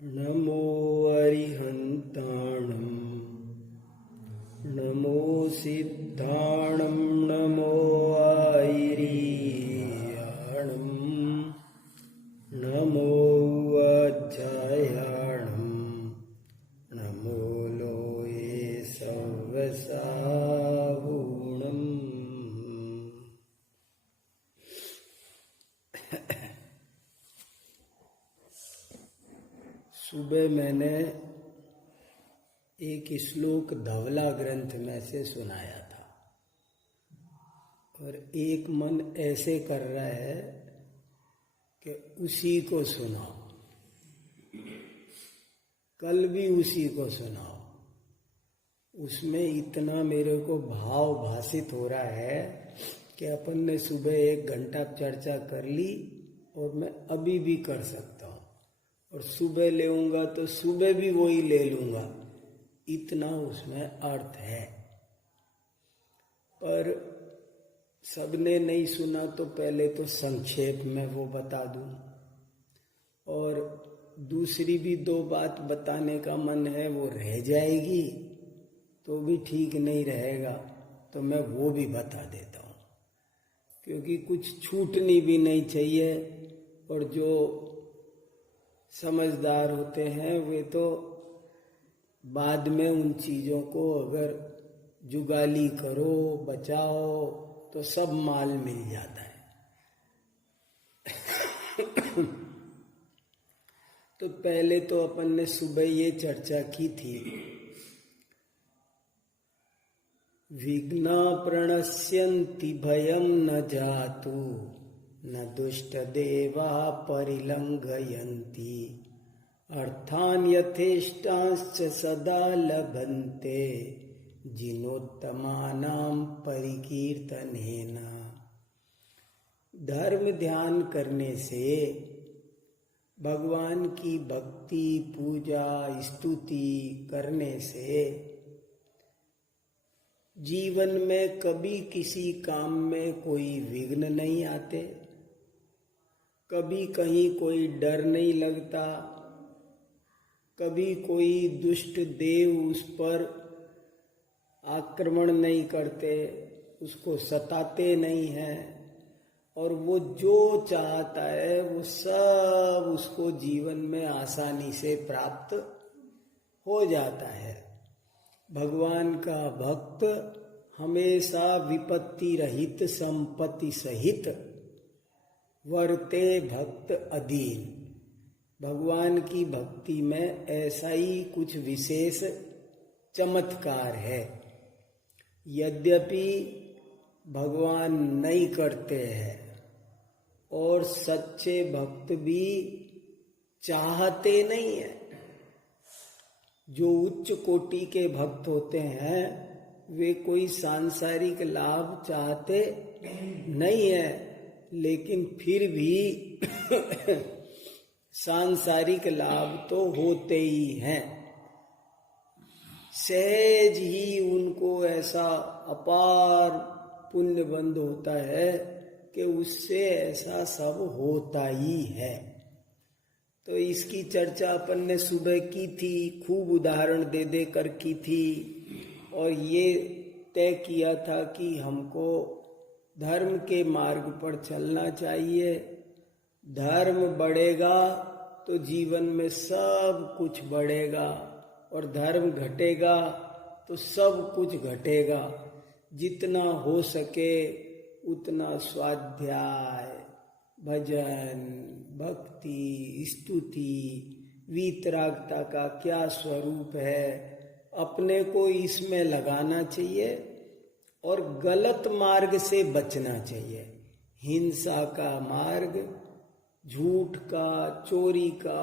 नमो अरिहन्ताणं नमो सिद्धाणं नमो आयिरीयाणं नमो वज्रायाणं नमो लोये सवसावूणम्। सुबह मैंने एक श्लोक धवला ग्रंथ में से सुनाया था और एक मन ऐसे कर रहा है कि उसी को सुनाओ, कल भी उसी को सुनाओ। उसमें इतना मेरे को भाव भासित हो रहा है कि अपन ने सुबह 1 घंटा चर्चा कर ली और मैं अभी भी कर सकता हूँ और सुबह लेऊंगा तो सुबह भी वही ले लूंगा, इतना उसमें अर्थ है। पर सबने नहीं सुना तो पहले तो संक्षेप में वो बता दूं, और दूसरी भी 2 बात बताने का मन है, वो रह जाएगी तो भी ठीक नहीं रहेगा, तो मैं वो भी बता देता हूँ, क्योंकि कुछ छूटनी भी नहीं चाहिए। और जो समझदार होते हैं वे तो बाद में उन चीज़ों को अगर जुगाली करो, बचाओ, तो सब माल मिल जाता है। तो पहले तो अपन ने सुबह ये चर्चा की थी, विघ्ना प्रणश्यन्ति भयं न जातु न दुष्ट देवा परिलंघयन्ति अर्थान यथेष्टांश्च सदा लभन्ते जिनोत्तमानां परिकीर्तनेन। धर्म ध्यान करने से, भगवान की भक्ति पूजा स्तुति करने से जीवन में कभी किसी काम में कोई विघ्न नहीं आते, कभी कहीं कोई डर नहीं लगता, कभी कोई दुष्ट देव उस पर आक्रमण नहीं करते, उसको सताते नहीं हैं, और वो जो चाहता है वो सब उसको जीवन में आसानी से प्राप्त हो जाता है। भगवान का भक्त हमेशा विपत्ति रहित संपत्ति सहित वर्ते भक्त अधीन। भगवान की भक्ति में ऐसा ही कुछ विशेष चमत्कार है। यद्यपि भगवान नहीं करते हैं और सच्चे भक्त भी चाहते नहीं है। जो उच्च कोटि के भक्त होते हैं वे कोई सांसारिक लाभ चाहते नहीं है, लेकिन फिर भी सांसारिक लाभ तो होते ही हैं। सहज ही उनको ऐसा अपार पुण्य बंध होता है कि उससे ऐसा सब होता ही है। तो इसकी चर्चा अपन ने सुबह की थी, खूब उदाहरण दे दे कर की थी, और ये तय किया था कि हमको धर्म के मार्ग पर चलना चाहिए। धर्म बढ़ेगा तो जीवन में सब कुछ बढ़ेगा, और धर्म घटेगा तो सब कुछ घटेगा। जितना हो सके उतना स्वाध्याय, भजन, भक्ति, स्तुति, वीतरागता का क्या स्वरूप है, अपने को इसमें लगाना चाहिए और गलत मार्ग से बचना चाहिए। हिंसा का मार्ग, झूठ का, चोरी का,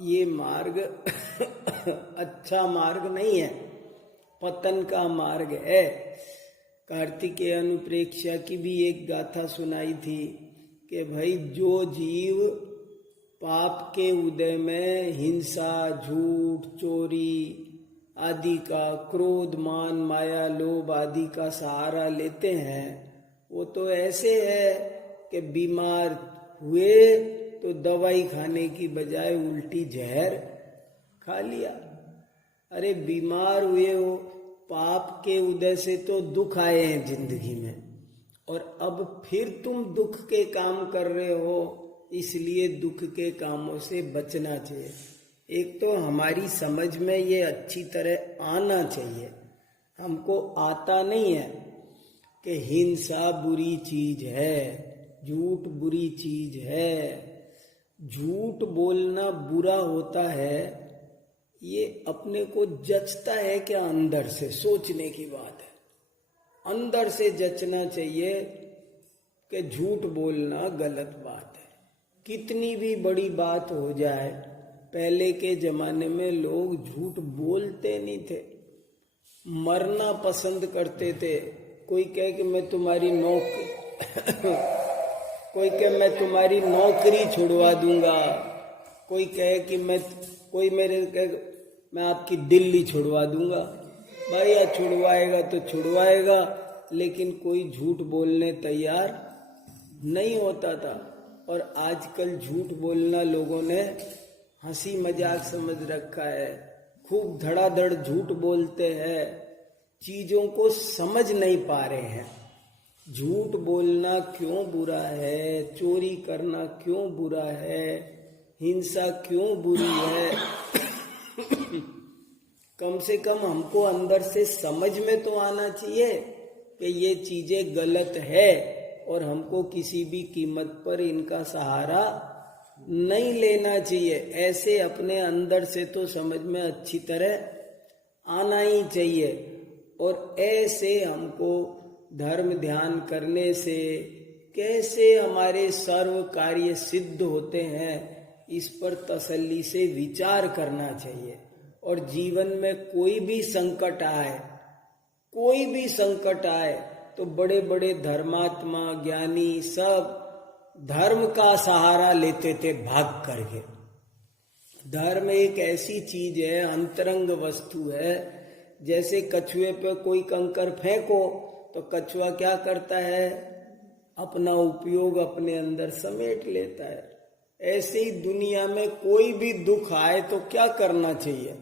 ये मार्ग अच्छा मार्ग नहीं है, पतन का मार्ग है। कार्तिकेय अनुप्रेक्षा की भी एक गाथा सुनाई थी कि भाई जो जीव पाप के उदय में हिंसा, झूठ, चोरी आदि का, क्रोध, मान, माया, लोभ आदि का सहारा लेते हैं, वो तो ऐसे है कि बीमार हुए तो दवाई खाने की बजाय उल्टी जहर खा लिया। अरे बीमार हुए हो, पाप के उदय से तो दुख आए हैं जिंदगी में, और अब फिर तुम दुख के काम कर रहे हो, इसलिए दुख के कामों से बचना चाहिए। एक तो हमारी समझ में ये अच्छी तरह आना चाहिए, हमको आता नहीं है कि हिंसा बुरी चीज है, झूठ बुरी चीज है। झूठ बोलना बुरा होता है, ये अपने को जचता है क्या? अंदर से सोचने की बात है। अंदर से जचना चाहिए कि झूठ बोलना गलत बात है। कितनी भी बड़ी बात हो जाए, पहले के जमाने में लोग झूठ बोलते नहीं थे, मरना पसंद करते थे। कोई कहे कि मैं तुम्हारी कोई कहे मैं तुम्हारी नौकरी छुड़वा दूंगा, कोई कहे कि कोई मेरे कहे मैं आपकी दिल्ली छुड़वा दूंगा। भाई या छुड़वाएगा तो छुड़वाएगा, लेकिन कोई झूठ बोलने तैयार नहीं होता था। और आजकल झूठ बोलना लोगों ने हंसी मजाक समझ रखा है, खूब धड़ाधड़ झूठ बोलते हैं, चीजों को समझ नहीं पा रहे हैं। झूठ बोलना क्यों बुरा है, चोरी करना क्यों बुरा है, हिंसा क्यों बुरी है। कम से कम हमको अंदर से समझ में तो आना चाहिए कि ये चीजें गलत है, और हमको किसी भी कीमत पर इनका सहारा नहीं लेना चाहिए। ऐसे अपने अंदर से तो समझ में अच्छी तरह आना ही चाहिए। और ऐसे हमको धर्म ध्यान करने से कैसे हमारे सर्व कार्य सिद्ध होते हैं, इस पर तसल्ली से विचार करना चाहिए। और जीवन में कोई भी संकट आए तो बड़े बड़े धर्मात्मा ज्ञानी सब धर्म का सहारा लेते थे भाग करके। धर्म एक ऐसी चीज है, अंतरंग वस्तु है। जैसे कछुए पे कोई कंकर फेंको तो कछुआ क्या करता है? अपना उपयोग अपने अंदर समेट लेता है। ऐसे ही दुनिया में कोई भी दुख आए तो क्या करना चाहिए?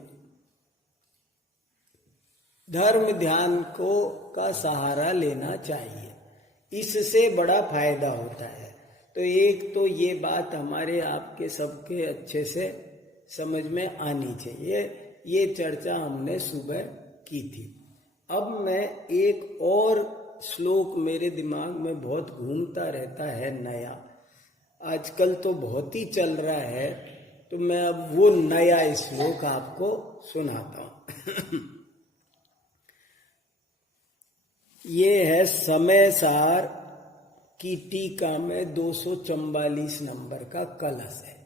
धर्म ध्यान का सहारा लेना चाहिए, इससे बड़ा फायदा होता है। तो एक तो ये बात हमारे आपके सबके अच्छे से समझ में आनी चाहिए। ये चर्चा हमने सुबह की थी। अब मैं एक और श्लोक मेरे दिमाग में बहुत घूमता रहता है, नया, आजकल तो बहुत ही चल रहा है, तो मैं अब वो नया श्लोक आपको सुनाता हूं। ये है समय सार की टीका में 244 नंबर का कलश है।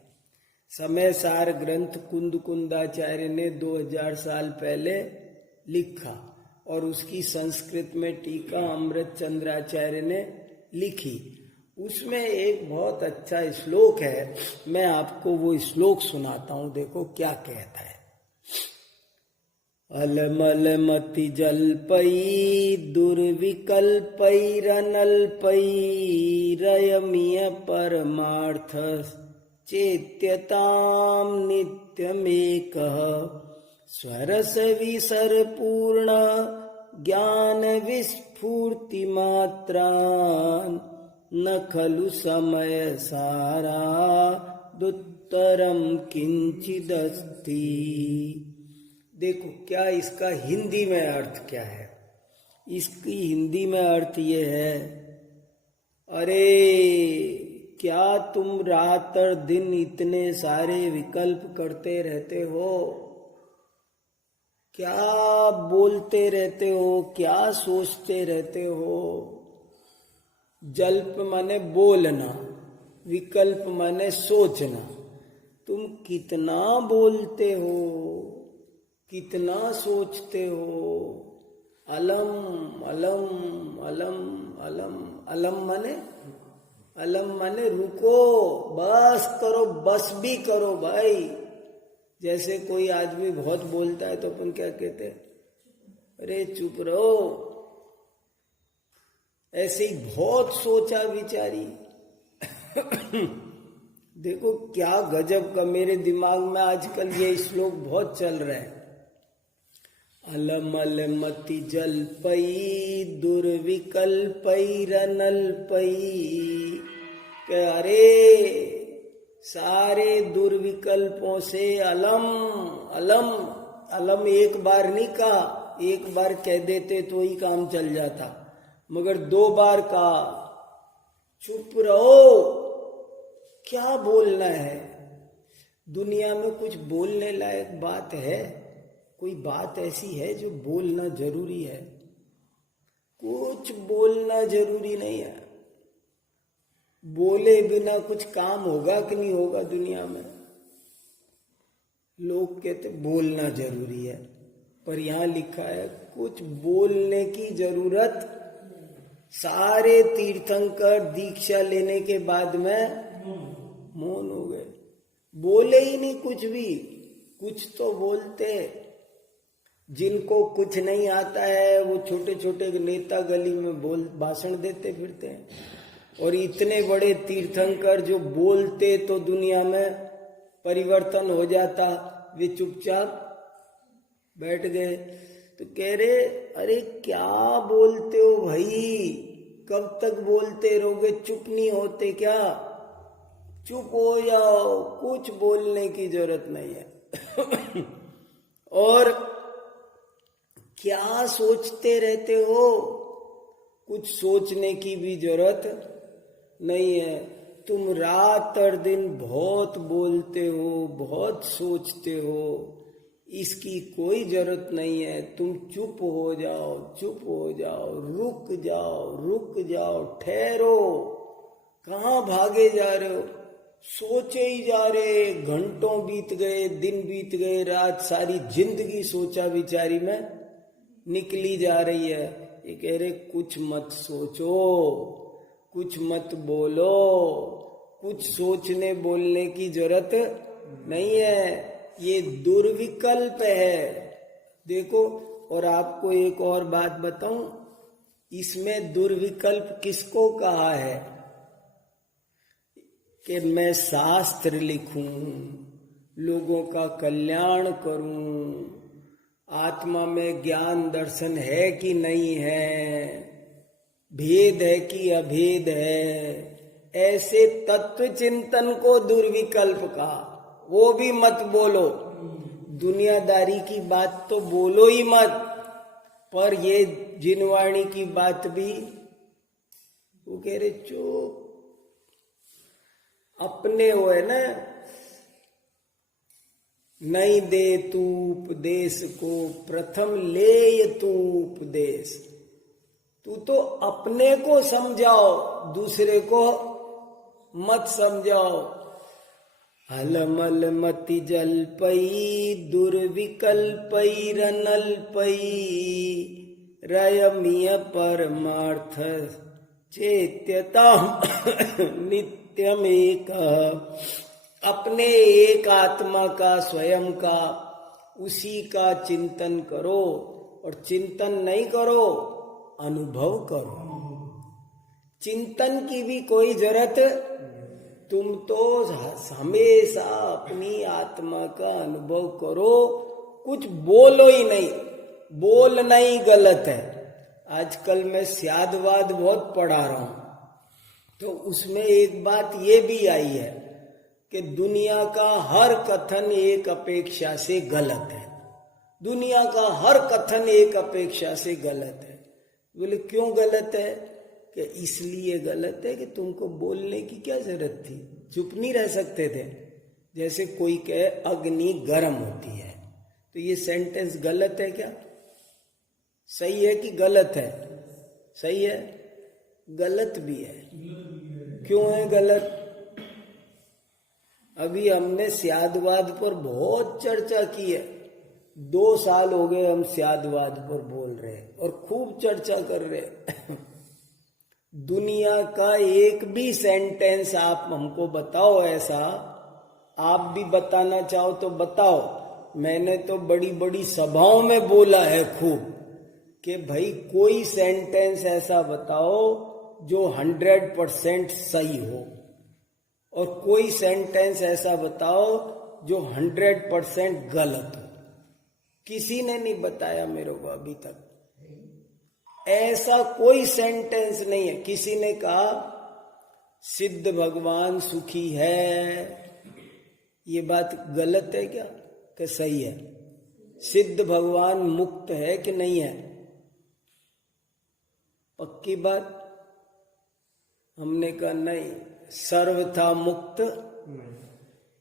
समय सार ग्रंथ कुंद कुंदाचार्य ने 2000 साल पहले लिखा, और उसकी संस्कृत में टीका अमृत चंद्राचार्य ने लिखी। उसमें एक बहुत अच्छा श्लोक है, मैं आपको वो श्लोक सुनाता हूं, देखो क्या कहता है। अलमल मति जल्पई दुर्विकल्पई रनल्पई रयमीय परमार्थ चेत्यताम नित्यमेकः स्वरस विसर पूर्ण ज्ञान विस्फूर्ति मात्रान न खलु समय सारा दुत्तरम किंचिदस्ति। देखो क्या इसका हिंदी में अर्थ क्या है। इसकी हिंदी में अर्थ ये है, अरे क्या तुम रात और दिन इतने सारे विकल्प करते रहते हो, क्या बोलते रहते हो, क्या सोचते रहते हो। जल्प माने बोलना, विकल्प माने सोचना। तुम कितना बोलते हो, कितना सोचते हो। अलम अलम अलम अलम अलम माने रुको, बस करो, बस भी करो भाई। जैसे कोई आदमी बहुत बोलता है तो अपन क्या कहते हैं, अरे चुप रहो। ऐसे ही बहुत सोचा विचारी देखो क्या गजब का, मेरे दिमाग में आजकल ये श्लोक बहुत चल रहा है। अलमल मति जलपई दुर्विकल्पई रनलपई, के अरे सारे दुर्विकल्पों से अलम अलम, अलम एक बार नहीं कहा, एक बार कह देते तो ही काम चल जाता, मगर 2 बार कहा। चुप रहो, क्या बोलना है? दुनिया में कुछ बोलने लायक बात है? कोई बात ऐसी है जो बोलना जरूरी है? कुछ बोलना जरूरी नहीं है। बोले बिना कुछ काम होगा कि नहीं होगा दुनिया में? लोग कहते बोलना जरूरी है, पर यहां लिखा है कुछ बोलने की जरूरत। सारे तीर्थंकर दीक्षा लेने के बाद में मौन हो गए, बोले ही नहीं कुछ भी। कुछ तो बोलते। जिनको कुछ नहीं आता है वो छोटे छोटे नेता गली में भाषण देते फिरते हैं, और इतने बड़े तीर्थंकर जो बोलते तो दुनिया में परिवर्तन हो जाता, वे चुपचाप बैठ गए। तो कह रहे अरे क्या बोलते हो भाई, कब तक बोलते रहोगे, चुप नहीं होते क्या? चुप हो जाओ, कुछ बोलने की जरूरत नहीं है। और क्या सोचते रहते हो? कुछ सोचने की भी जरूरत नहीं है। तुम रात और दिन बहुत बोलते हो, बहुत सोचते हो, इसकी कोई जरूरत नहीं है। तुम चुप हो जाओ, चुप हो जाओ, रुक जाओ, रुक जाओ, ठहरो। कहाँ भागे जा रहे हो? सोचे ही जा रहे, घंटों बीत गए, दिन बीत गए, रात सारी जिंदगी सोचा विचारी में निकली जा रही है। ये कह रहे कुछ मत सोचो, कुछ मत बोलो, कुछ सोचने बोलने की जरूरत नहीं है। ये दुर्विकल्प है। देखो, और आपको एक और बात बताऊं, इसमें दुर्विकल्प किसको कहा है? कि मैं शास्त्र लिखूं, लोगों का कल्याण करूं, आत्मा में ज्ञान दर्शन है कि नहीं है, भेद है कि अभेद है, ऐसे तत्व चिंतन को दुर्विकल्प कहा। वो भी मत बोलो, दुनियादारी की बात तो बोलो ही मत, पर ये जिनवाणी की बात भी वो कह रहे चुप। अपने वो है ना, नहीं दे तू उपदेश को, प्रथम ले तू उपदेश। तू तो अपने को समझाओ, दूसरे को मत समझाओ। अलमल मति जलपई दुर्विकल्पई रनलपई, रयमीय परमार्थ चेत्यता नित्यमेक। अपने एक आत्मा का, स्वयं का, उसी का चिंतन करो, और चिंतन नहीं करो, अनुभव करो। चिंतन की भी कोई जरूरत, तुम तो हमेशा अपनी आत्मा का अनुभव करो, कुछ बोलो ही नहीं। बोलना ही गलत है। आजकल मैं स्यादवाद बहुत पढ़ा रहा हूं, तो उसमें एक बात ये भी आई है कि दुनिया का हर कथन एक अपेक्षा से गलत है। दुनिया का हर कथन एक अपेक्षा से गलत है। बोले क्यों गलत है? कि इसलिए गलत है कि तुमको बोलने की क्या जरूरत थी, चुप नहीं रह सकते थे। जैसे कोई कहे अग्नि गर्म होती है, तो ये सेंटेंस गलत है क्या? सही है कि गलत है? सही है, गलत भी है। क्यों है गलत? अभी हमने स्यादवाद पर बहुत चर्चा की है। 2 साल हो गए हम स्यादवाद पर बोल रहे हैं और खूब चर्चा कर रहे हैं। दुनिया का एक भी सेंटेंस आप हमको बताओ ऐसा, आप भी बताना चाहो तो बताओ। मैंने तो बड़ी बड़ी सभाओं में बोला है खूब कि भाई कोई सेंटेंस ऐसा बताओ जो 100% सही हो, और कोई सेंटेंस ऐसा बताओ जो 100% गलत हो। किसी ने नहीं बताया मेरे को अभी तक, ऐसा कोई सेंटेंस नहीं है। किसी ने कहा सिद्ध भगवान सुखी है, ये बात गलत है क्या कि सही है? सिद्ध भगवान मुक्त है कि नहीं है? पक्की बात? हमने कहा नहीं, सर्वथा मुक्त।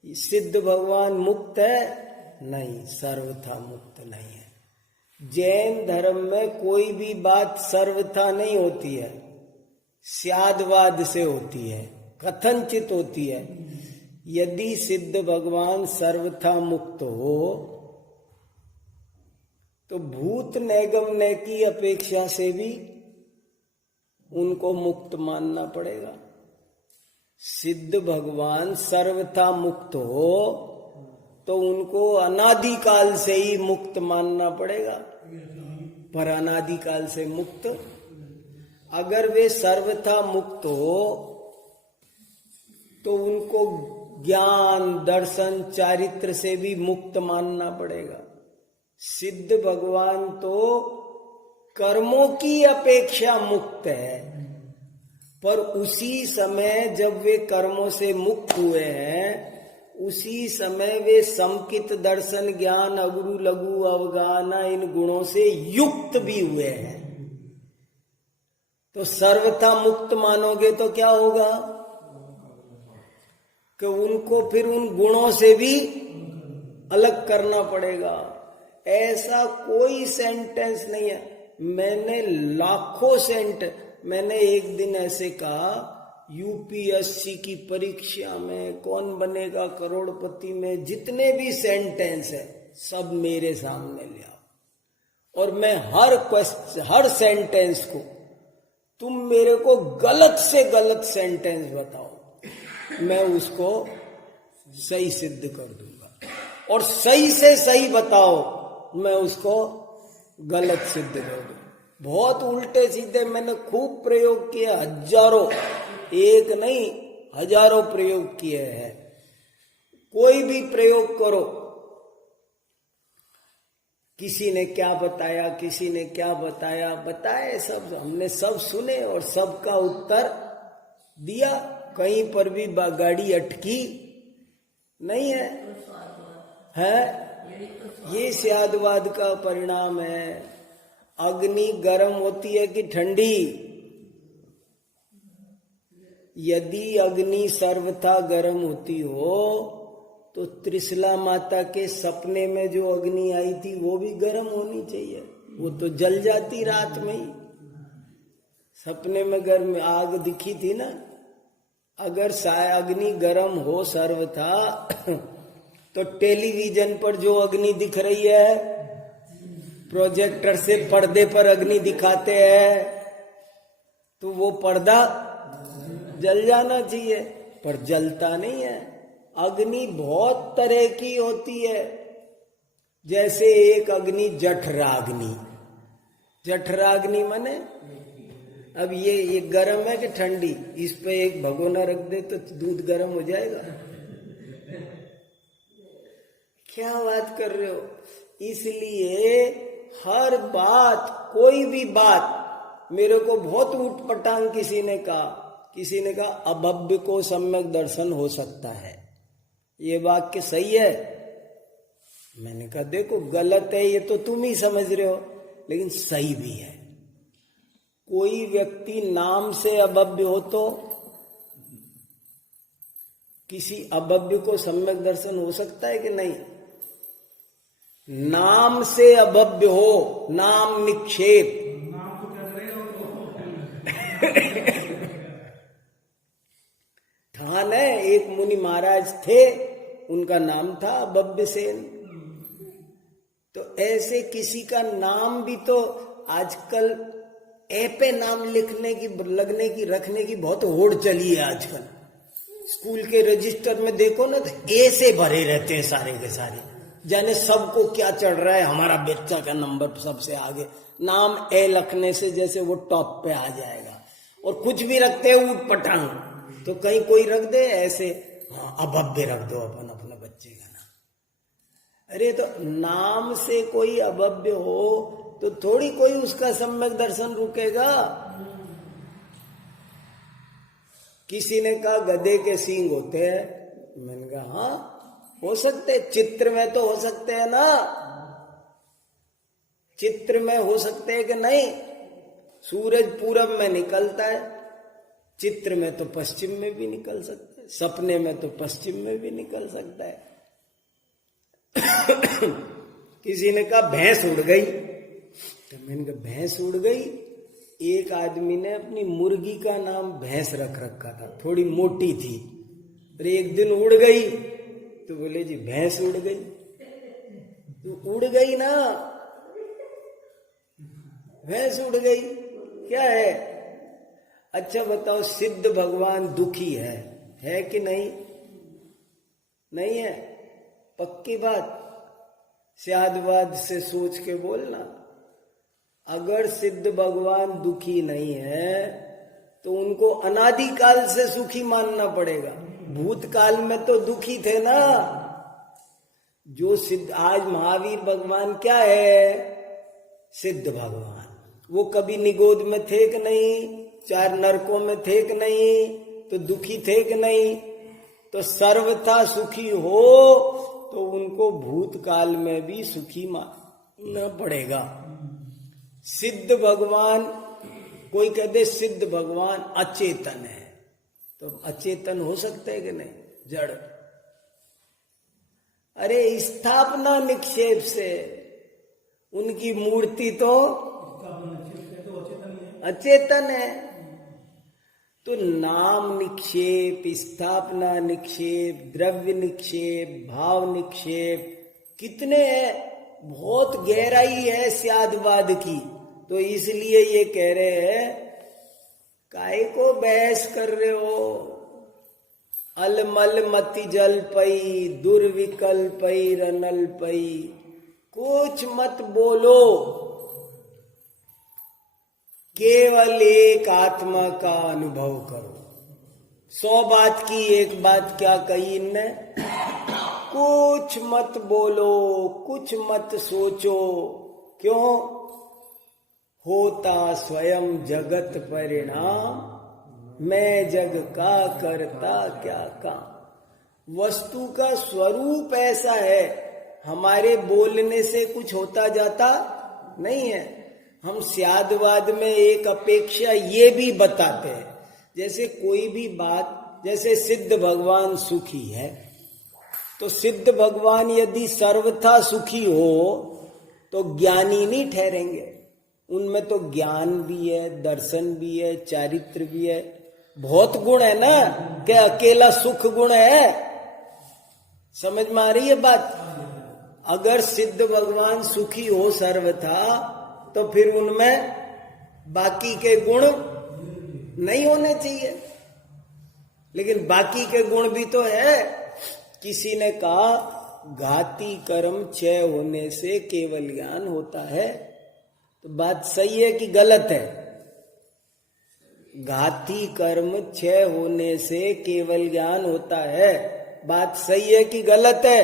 सिद्ध भगवान मुक्त है? नहीं, सर्वथा मुक्त नहीं है। जैन धर्म में कोई भी बात सर्वथा नहीं होती है, स्यादवाद से होती है, कथनचित होती है। यदि सिद्ध भगवान सर्वथा मुक्त हो तो भूत नैगम्य की अपेक्षा से भी उनको मुक्त मानना पड़ेगा। सिद्ध भगवान सर्वथा मुक्त हो तो उनको अनादिकाल से ही मुक्त मानना पड़ेगा। पर अनादिकाल से मुक्त, अगर वे सर्वथा मुक्त हो तो उनको ज्ञान, दर्शन, चारित्र से भी मुक्त मानना पड़ेगा। सिद्ध भगवान तो कर्मों की अपेक्षा मुक्त है, पर उसी समय जब वे कर्मों से मुक्त हुए हैं, उसी समय वे समकित, दर्शन, ज्ञान, अगुरु, लघु, अवगाना इन गुणों से युक्त भी हुए हैं। तो सर्वथा मुक्त मानोगे तो क्या होगा कि उनको फिर उन गुणों से भी अलग करना पड़ेगा। ऐसा कोई सेंटेंस नहीं है। मैंने लाखों मैंने एक दिन ऐसे कहा, यूपीएससी की परीक्षा में कौन बनेगा करोड़पति में जितने भी सेंटेंस है सब मेरे सामने ले आओ, और मैं हर सेंटेंस को, तुम मेरे को गलत से गलत सेंटेंस बताओ, मैं उसको सही सिद्ध कर दूंगा, और सही से सही बताओ, मैं उसको गलत सिद्ध कर दूंगा। बहुत उल्टे सीधे मैंने खूब प्रयोग किए, हजारों, एक नहीं हजारों प्रयोग किए हैं। कोई भी प्रयोग करो, किसी ने क्या बताया, किसी ने क्या बताया सब हमने सब सुने और सबका उत्तर दिया। कहीं पर भी गाड़ी अटकी नहीं है। ये स्यादवाद का परिणाम है। अग्नि गर्म होती है कि ठंडी? यदि अग्नि सर्वथा गर्म होती हो तो त्रिशला माता के सपने में जो अग्नि आई थी वो भी गर्म होनी चाहिए, वो तो जल जाती रात में ही। सपने में गर्म आग दिखी थी ना। अगर अग्नि गर्म हो सर्वथा तो टेलीविजन पर जो अग्नि दिख रही है, प्रोजेक्टर से पर्दे पर अग्नि दिखाते हैं, तो वो पर्दा जल जाना चाहिए, पर जलता नहीं है। अग्नि बहुत तरह की होती है। जैसे एक अग्नि जठराग्नि। जठराग्नि माने अब ये गर्म है कि ठंडी? इस पे एक भगोना रख दे तो दूध गर्म हो जाएगा। क्या बात कर रहे हो? इसलिए हर बात, कोई भी बात, मेरे को बहुत ऊटपटांग किसी ने कहा अभव्य को सम्यक दर्शन हो सकता है, ये वाक्य सही है? मैंने कहा देखो गलत है ये तो तुम ही समझ रहे हो, लेकिन सही भी है। कोई व्यक्ति नाम से अभव्य हो तो किसी अभव्य को सम्यक दर्शन हो सकता है कि नहीं? नाम से अभव्य हो, नाम निक्षेप। ठान है, एक मुनि महाराज थे, उनका नाम था अभव्य सेन। तो ऐसे किसी का नाम भी तो आजकल ए पे नाम लिखने की, लगने की, रखने की बहुत होड़ चली है आजकल। स्कूल के रजिस्टर में देखो ना तो ए से भरे रहते हैं सारे के सारे, जाने सबको क्या चढ़ रहा है, हमारा बच्चा का नंबर सबसे आगे। नाम ए लिखने से जैसे वो टॉप पे आ जाएगा, और कुछ भी रखते हैं ऊट पटांग। तो कहीं कोई रख दे ऐसे, हाँ अभव्य रख दो अपन अपने बच्चे का नाम। अरे तो नाम से कोई अभव्य हो तो थोड़ी कोई उसका सम्यक दर्शन रुकेगा। किसी ने कहा गधे के सींग होते हैं, मैंने कहा हाँ हो सकते, चित्र में तो हो सकते हैं ना, चित्र में हो सकते हैं कि नहीं। सूरज पूरब में निकलता है, चित्र में तो पश्चिम में भी निकल सकता है, सपने में तो पश्चिम में भी निकल सकता है। किसी ने कहा भैंस उड़ गई, तो मैंने कहा भैंस उड़ गई। एक आदमी ने अपनी मुर्गी का नाम भैंस रख रखा था, थोड़ी मोटी थी, और एक दिन उड़ गई तो बोले जी भैंस उड़ गई। तो उड़ गई ना, भैंस उड़ गई, क्या है? अच्छा बताओ, सिद्ध भगवान दुखी है कि नहीं? नहीं है, पक्की बात, स्यादवाद से सोच के बोलना। अगर सिद्ध भगवान दुखी नहीं है तो उनको अनादिकाल से सुखी मानना पड़ेगा। भूतकाल में तो दुखी थे ना। जो सिद्ध, आज महावीर भगवान क्या है? सिद्ध भगवान। वो कभी निगोद में थे कि नहीं? 4 नरकों में थे कि नहीं? तो दुखी थे कि नहीं? तो सर्वथा सुखी हो तो उनको भूतकाल में भी सुखी मानना पड़ेगा। सिद्ध भगवान, कोई कहते सिद्ध भगवान अचेतन है, तो अचेतन हो सकते हैं कि नहीं? जड़। अरे स्थापना निक्षेप से उनकी मूर्ति तो अचेतन है। तो नाम निक्षेप, स्थापना निक्षेप, द्रव्य निक्षेप, भाव निक्षेप कितने हैं, बहुत गहराई है स्यादवाद की। तो इसलिए ये कह रहे हैं काहे को बहस कर रहे हो? अलमल मति जल पई, दुर्विकल पई रनल पई, कुछ मत बोलो, केवल एक आत्मा का अनुभव करो। 100 बात की एक बात क्या कही इनने? कुछ मत बोलो, कुछ मत सोचो। क्यों? होता स्वयं जगत परिणाम, मैं जग का करता क्या काम। वस्तु का स्वरूप ऐसा है, हमारे बोलने से कुछ होता जाता नहीं है। हम स्यादवाद में एक अपेक्षा ये भी बताते हैं, जैसे कोई भी बात, जैसे सिद्ध भगवान सुखी है, तो सिद्ध भगवान यदि सर्वथा सुखी हो तो ज्ञानी नहीं ठहरेंगे। उनमें तो ज्ञान भी है, दर्शन भी है, चारित्र भी है, बहुत गुण है ना। क्या अकेला सुख गुण है? समझ में आ रही है बात? अगर सिद्ध भगवान सुखी हो सर्वथा तो फिर उनमें बाकी के गुण नहीं होने चाहिए, लेकिन बाकी के गुण भी तो है। किसी ने कहा घाती कर्म क्षय होने से केवल ज्ञान होता है, तो बात सही है कि गलत है? घाती कर्म क्षय होने से केवल ज्ञान होता है, बात सही है कि गलत है?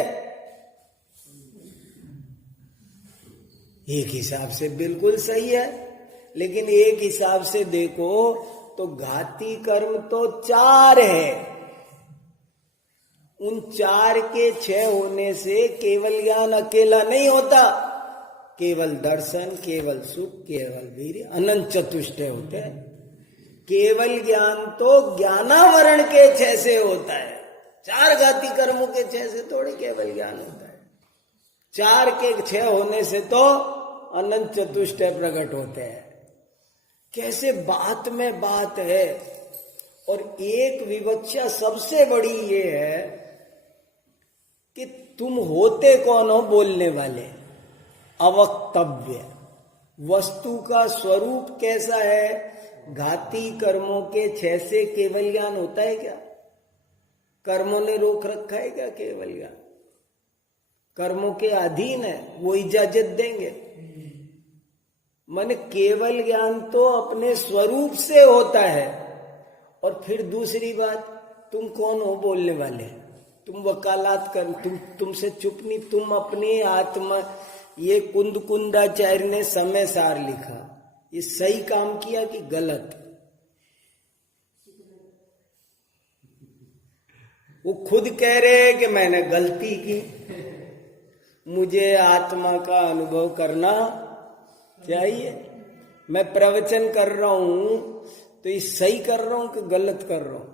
एक हिसाब से बिल्कुल सही है, लेकिन एक हिसाब से देखो तो घाती कर्म तो 4 है। उन 4 के क्षय होने से केवल ज्ञान अकेला नहीं होता। केवल दर्शन, केवल सुख, केवल वीर्य, अनंत चतुष्टय होते हैं। केवल ज्ञान तो ज्ञानावरण के क्षय से होता है। 4 घाती कर्मों के क्षय से थोड़ी केवल ज्ञान होता है। 4 के क्षय होने से तो अनंत चतुष्टय प्रकट होते हैं। कैसे बात में बात है। और एक विवक्षा सबसे बड़ी ये है कि तुम होते कौन हो बोलने वाले? अवक्तव्य। वस्तु का स्वरूप कैसा है? घाती कर्मों के क्षय से केवल ज्ञान होता है क्या? कर्मों ने रोक रखा है क्या केवल ज्ञान? कर्मों के अधीन है, वो इजाजत देंगे। माने केवल ज्ञान तो अपने स्वरूप से होता है, और फिर दूसरी बात, तुम कौन हो बोलने वाले? तुम वकालत कर, तुमसे चुप नहीं। तुम अपनी आत्मा, ये कुंद कुंदाचार्य ने समय सार लिखा, ये सही काम किया कि गलत? वो खुद कह रहे हैं कि मैंने गलती की, मुझे आत्मा का अनुभव करना चाहिए। मैं प्रवचन कर रहा हूं तो ये सही कर रहा हूं कि गलत कर रहा हूं?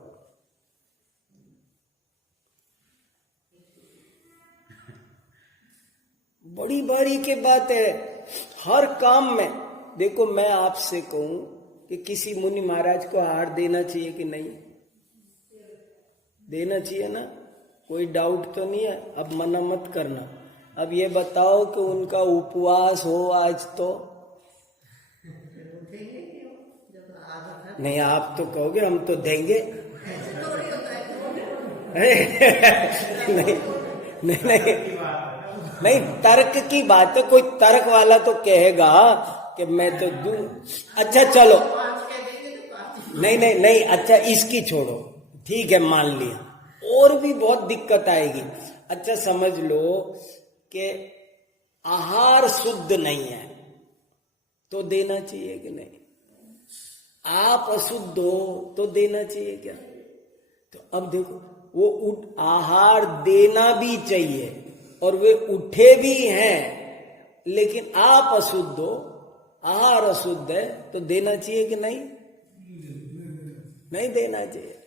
बड़ी बारी की बात है हर काम में। देखो, मैं आपसे कहूं कि किसी मुनि महाराज को आहार देना चाहिए कि नहीं देना चाहिए ना? कोई डाउट तो नहीं है? अब मना मत करना। अब ये बताओ कि उनका उपवास हो आज तो नहीं, आप तो कहोगे हम तो देंगे। नहीं नहीं नहीं नहीं, तर्क की बात है। कोई तर्क वाला तो कहेगा कि मैं तो दूं। अच्छा चलो, नहीं नहीं नहीं, अच्छा इसकी छोड़ो, ठीक है मान लिया, और भी बहुत दिक्कत आएगी। अच्छा समझ लो कि आहार शुद्ध नहीं है तो देना चाहिए कि नहीं? आप अशुद्ध हो तो देना चाहिए क्या? तो अब देखो, वो आहार देना भी चाहिए और वे उठे भी हैं, लेकिन आप अशुद्ध हो, आहार अशुद्ध है, तो देना चाहिए कि नहीं? नहीं देना चाहिए।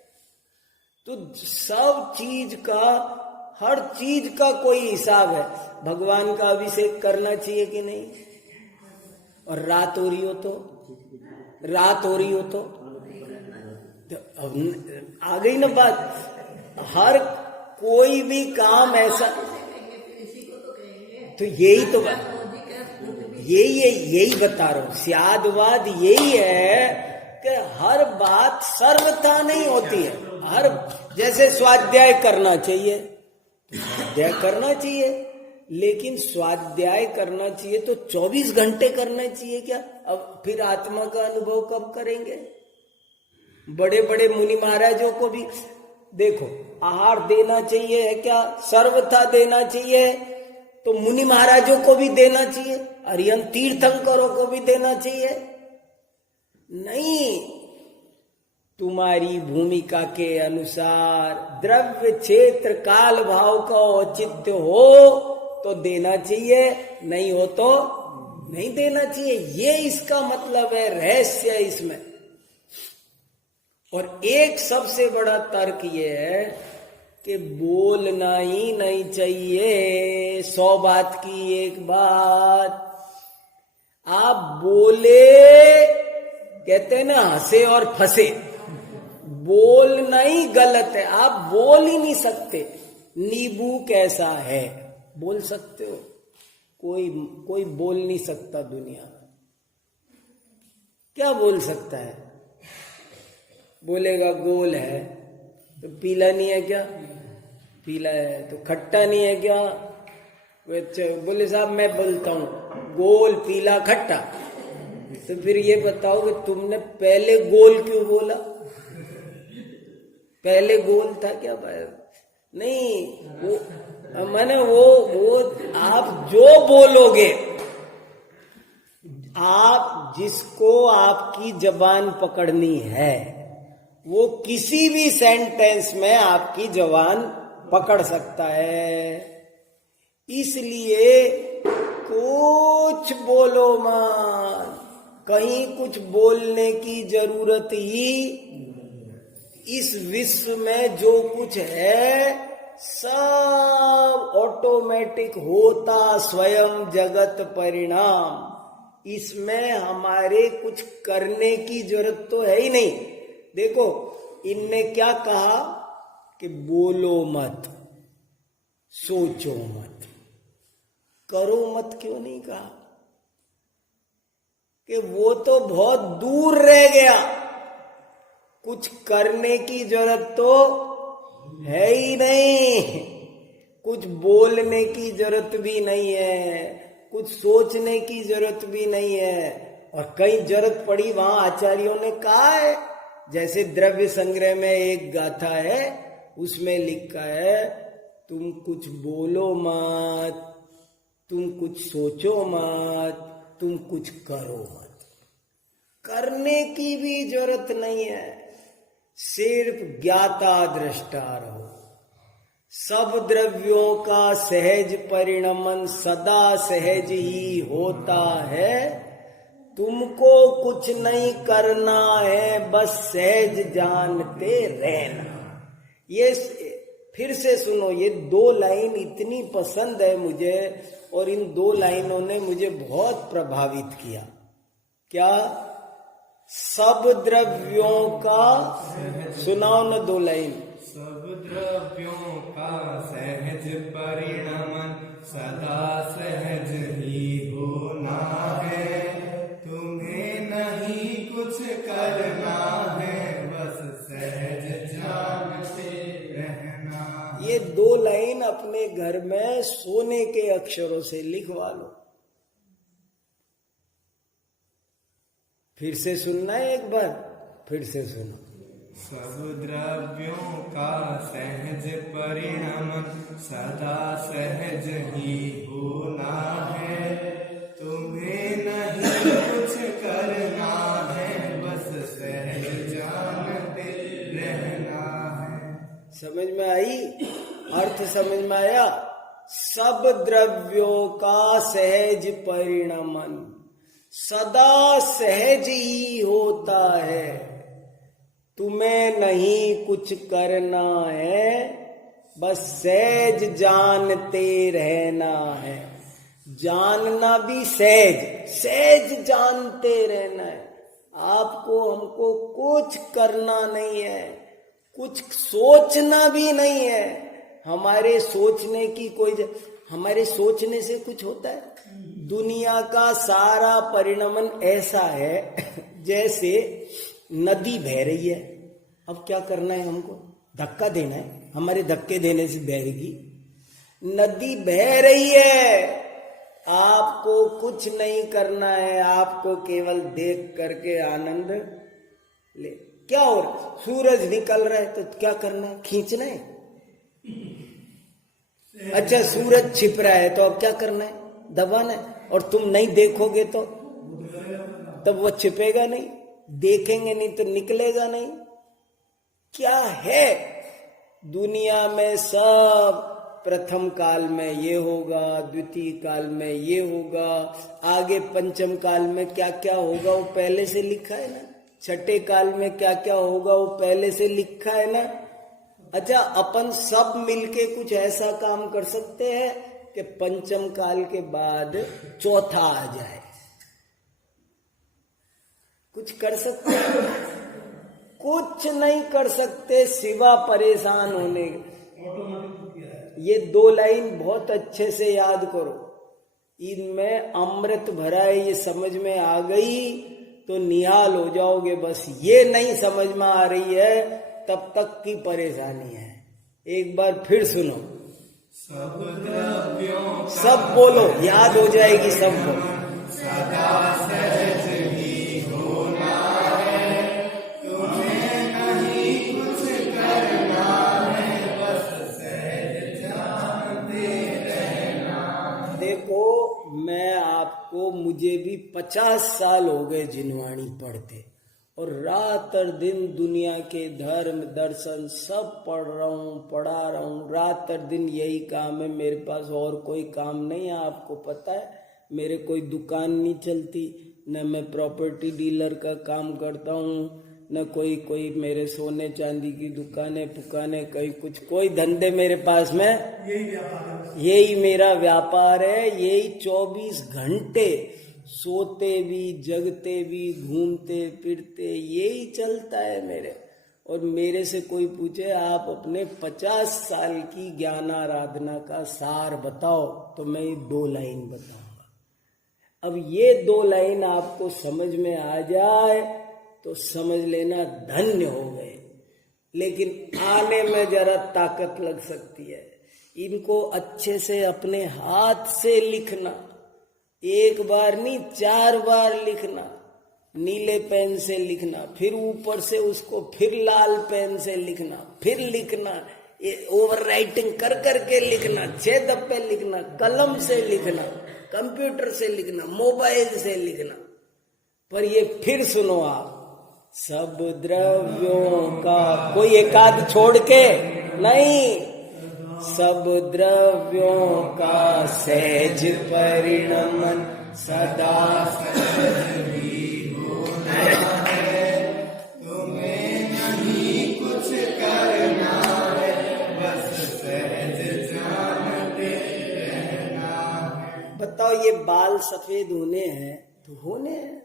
तो सब चीज का, हर चीज का कोई हिसाब है। भगवान का अभिषेक करना चाहिए कि नहीं? और रात हो रही हो तो अब आ गई ना बात। हर कोई भी काम ऐसा, तो यही तो बात, यही बता रहा हूं। स्यादवाद यही है कि हर बात सर्वथा नहीं होती है। हर, जैसे स्वाध्याय करना चाहिए, स्वाध्याय करना चाहिए, लेकिन स्वाध्याय करना चाहिए तो 24 घंटे करना चाहिए क्या? अब फिर आत्मा का अनुभव कब करेंगे? बड़े बड़े मुनि महाराजों को भी देखो, आहार देना चाहिए है क्या? सर्वथा देना चाहिए। तो मुनि महाराजों को भी देना चाहिए, अरिहंत तीर्थंकरों को भी देना चाहिए। नहीं, तुम्हारी भूमिका के अनुसार द्रव्य क्षेत्र काल भाव का औचित्य हो तो देना चाहिए, नहीं हो तो नहीं देना चाहिए। ये इसका मतलब है, रहस्य है इसमें। और एक सबसे बड़ा तर्क ये है कि बोलना ही नहीं चाहिए। 100 बात की एक बात, आप बोले, कहते हैं ना हंसे और फंसे, बोलना ही गलत है। आप बोल ही नहीं सकते। नींबू कैसा है बोल सकते हो? कोई बोल नहीं सकता दुनिया में। क्या बोल सकता है? बोलेगा गोल है तो पीला नहीं है क्या? पीला है तो खट्टा नहीं है क्या? बोले साहब मैं बोलता हूं गोल पीला खट्टा, तो फिर ये बताओ कि तुमने पहले गोल क्यों बोला? पहले गोल था क्या? नहीं, वो मैंने वो आप जो बोलोगे, आप जिसको आपकी जबान पकड़नी है वो किसी भी सेंटेंस में आपकी जबान पकड़ सकता है। इसलिए कुछ बोलो मत, कहीं कुछ बोलने की जरूरत ही, इस विश्व में जो कुछ है सब ऑटोमेटिक होता स्वयं जगत परिणाम। इसमें हमारे कुछ करने की जरूरत तो है ही नहीं। देखो, इनने क्या कहा कि बोलो मत, सोचो मत, करो मत क्यों नहीं कहा? कि वो तो बहुत दूर रह गया। कुछ करने की जरूरत तो है ही नहीं, कुछ बोलने की जरूरत भी नहीं है, कुछ सोचने की जरूरत भी नहीं है। और कहीं जरूरत पड़ी वहां आचार्यों ने कहा है जैसे द्रव्य संग्रह में एक गाथा है, उसमें लिखा है तुम कुछ बोलो मत, तुम कुछ सोचो मत, तुम कुछ करो मत। करने की भी जरूरत नहीं है, सिर्फ ज्ञाता दृष्टा रहो। सब द्रव्यों का सहज परिणमन सदा सहज ही होता है। तुमको कुछ नहीं करना है, बस सहज जानते रहना। ये फिर से सुनो, ये 2 लाइन इतनी पसंद है मुझे, और इन 2 लाइनों ने मुझे बहुत प्रभावित किया। क्या? सब द्रव्यों का, सुनाओ न 2 लाइन। सब द्रव्यों का सहज परिणमन सदा सहज ही होना है। तुम्हें नहीं कुछ करना है, बस सहज जानते रहना। ये 2 लाइन अपने घर में सोने के अक्षरों से लिखवा लो। फिर से सुनना है, एक बार फिर से सुनो। सब द्रव्यों का सहज परिणमन सदा सहज ही होना है। तुम्हें नहीं कुछ करना है, बस सहज जानते रहना है। समझ में आई? अर्थ समझ में आया? सब द्रव्यों का सहज परिणमन सदा सहज ही होता है। तुम्हें नहीं कुछ करना है, बस सहज जानते रहना है। जानना भी सहज, सहज जानते रहना है। आपको हमको कुछ करना नहीं है, कुछ सोचना भी नहीं है। हमारे सोचने की हमारे सोचने से कुछ होता है? दुनिया का सारा परिणमन ऐसा है जैसे नदी बह रही है। अब क्या करना है हमको? धक्का देना है। हमारे धक्के देने से बहेगी। नदी बह रही है, आपको कुछ नहीं करना है, आपको केवल देख करके आनंद ले। क्या हो रहा है? सूरज निकल रहा है तो क्या करना है? खींचना है। अच्छा, सूरज छिप रहा है तो अब क्या करना है? दबाना है। और तुम नहीं देखोगे तो तब वो छिपेगा नहीं, देखेंगे नहीं तो निकलेगा नहीं। क्या है दुनिया में? सब प्रथम काल में ये होगा, द्वितीय काल में ये होगा, आगे पंचम काल में क्या क्या होगा वो पहले से लिखा है ना। छठे काल में क्या क्या होगा वो पहले से लिखा है ना। अच्छा, अपन सब मिलके कुछ ऐसा काम कर सकते हैं कि पंचम काल के बाद चौथा आ जाए? कुछ कर सकते हैं? कुछ नहीं कर सकते सिवा परेशान होने। ये 2 लाइन बहुत अच्छे से याद करो, इनमें अमृत भरा है। ये समझ में आ गई तो निहाल हो जाओगे। बस ये नहीं समझ में आ रही है तब तक की परेशानी है। एक बार फिर सुनो। सब द्रव्यों सब बोलो, याद हो जाएगी सबको। सदा सहज ही होना है। तुम्हें नहीं कुछ करना है, बस सहज जानते रहना। देखो, मैं आपको, मुझे भी 50 साल हो गए जिनवाणी पढ़ते, और रात और दिन दुनिया के धर्म दर्शन सब पढ़ रहा हूँ, पढ़ा रहा हूँ। रात और दिन यही काम है मेरे पास, और कोई काम नहीं है। आपको पता है मेरे कोई दुकान नहीं चलती, न मैं प्रॉपर्टी डीलर का काम करता हूँ, न कोई मेरे सोने चांदी की दुकानें पुकाने, कोई धंधे मेरे पास में। यही मेरा व्यापार है। यही 24 घंटे सोते भी, जगते भी, घूमते फिरते यही चलता है मेरे। और मेरे से कोई पूछे आप अपने 50 साल की ज्ञानाराधना का सार बताओ, तो मैं ये 2 लाइन बताऊंगा। अब ये 2 लाइन आपको समझ में आ जाए तो समझ लेना धन्य हो गए। लेकिन आने में जरा ताकत लग सकती है। इनको अच्छे से अपने हाथ से लिखना, 1 बार नहीं 4 बार लिखना। नीले पेन से लिखना, फिर ऊपर से उसको फिर लाल पेन से लिखना, फिर लिखना, ओवर राइटिंग कर करके लिखना, 6 दफे लिखना, कलम से लिखना, कंप्यूटर से लिखना, मोबाइल से लिखना। पर ये फिर सुनो आप, सब द्रव्यों का, कोई एकाध छोड़ के नहीं, सब द्रव्यों का सहज परिणमन सदा सहज भी होना है, तुम्हें नहीं कुछ करना है, बस सहज जानते रहना है। बताओ, ये बाल सफेद होने हैं तो होने हैं।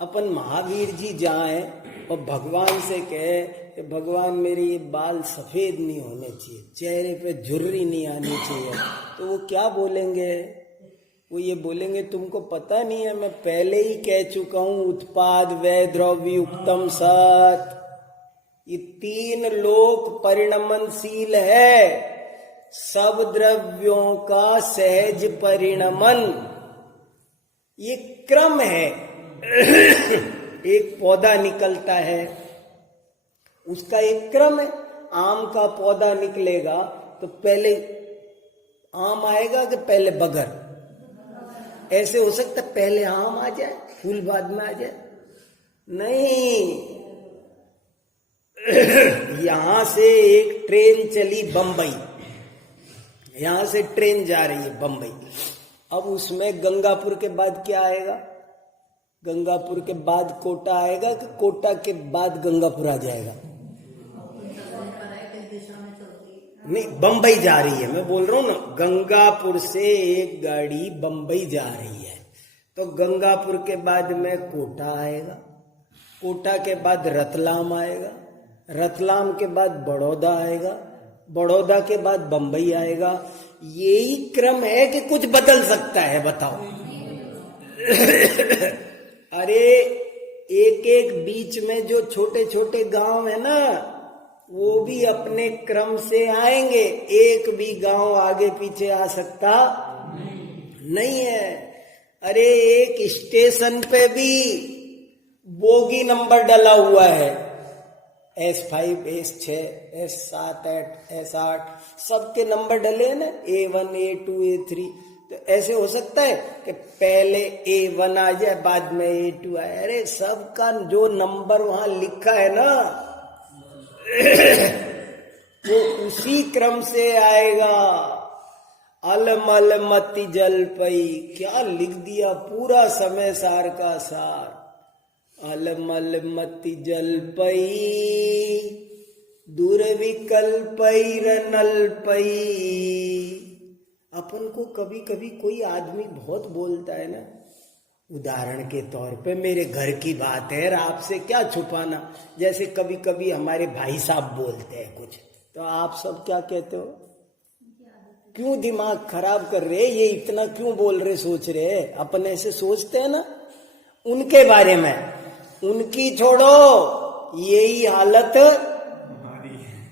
अपन महावीर जी जाएं और भगवान से कहे कि भगवान मेरे ये बाल सफेद नहीं होने चाहिए, चेहरे पे झुर्री नहीं आनी चाहिए, तो वो क्या बोलेंगे? वो ये बोलेंगे तुमको पता नहीं है, मैं पहले ही कह चुका हूं, उत्पाद वै द्रव्य उक्तम सत, ये 3 लोक परिणमनशील है। सब द्रव्यों का सहज परिणमन, ये क्रम है। एक पौधा निकलता है, उसका एक क्रम है। आम का पौधा निकलेगा तो पहले आम आएगा कि पहले बगर? ऐसे हो सकता है पहले आम आ जाए, फूल बाद में आ जाए? नहीं। यहां से एक ट्रेन चली बंबई, यहां से ट्रेन जा रही है बंबई। अब उसमें गंगापुर के बाद क्या आएगा? गंगापुर के बाद कोटा आएगा कि कोटा के बाद गंगापुर आ जाएगा? नहीं, बंबई जा रही है, मैं बोल रहा हूं ना, गंगापुर से एक गाड़ी बंबई जा रही है, तो गंगापुर के बाद में कोटा आएगा, कोटा के बाद रतलाम आएगा, रतलाम के बाद बड़ौदा आएगा, बड़ौदा के बाद बंबई आएगा। यही क्रम है कि कुछ बदल सकता है? बताओ। अरे एक एक बीच में जो छोटे छोटे गांव है ना, वो भी अपने क्रम से आएंगे। एक भी गांव आगे पीछे आ सकता नहीं है। अरे एक स्टेशन पे भी बोगी नंबर डला हुआ है, S5, S6, S7, S8, सबके नंबर डले हैं ना, A1, A2, A3। तो ऐसे हो सकता है कि पहले A1 आ जाए, बाद में A2 आए? अरे सबका जो नंबर वहां लिखा है ना, वो उसी क्रम से आएगा। अलमल मति जल पई, क्या लिख दिया पूरा समय सार का सार। अलमल मति जल पई, दुर्विकल्पई रनल पई। अपन को कभी कभी कोई आदमी बहुत बोलता है ना, उदाहरण के तौर पे मेरे घर की बात है, आपसे क्या छुपाना। जैसे कभी कभी हमारे भाई साहब बोलते हैं कुछ, तो आप सब क्या कहते हो? क्यों दिमाग खराब कर रहे, ये इतना क्यों बोल रहे, सोच रहे? अपन ऐसे सोचते हैं ना उनके बारे में। उनकी छोड़ो, यही हालत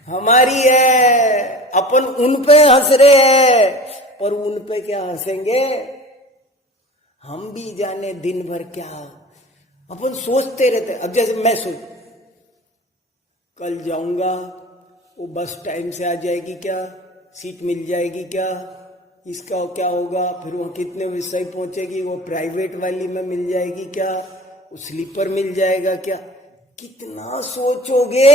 हमारी है। अपन उन पे हंस रहे हैं, पर उन पे क्या हंसेंगे? हम भी जाने दिन भर क्या अपन सोचते रहते। अब जैसे मैं कल जाऊंगा, वो बस टाइम से आ जाएगी क्या, सीट मिल जाएगी क्या, इसका क्या होगा, फिर वो कितने बजे सही पहुंचेगी, वो प्राइवेट वाली में मिल जाएगी क्या, वो स्लीपर मिल जाएगा क्या? कितना सोचोगे?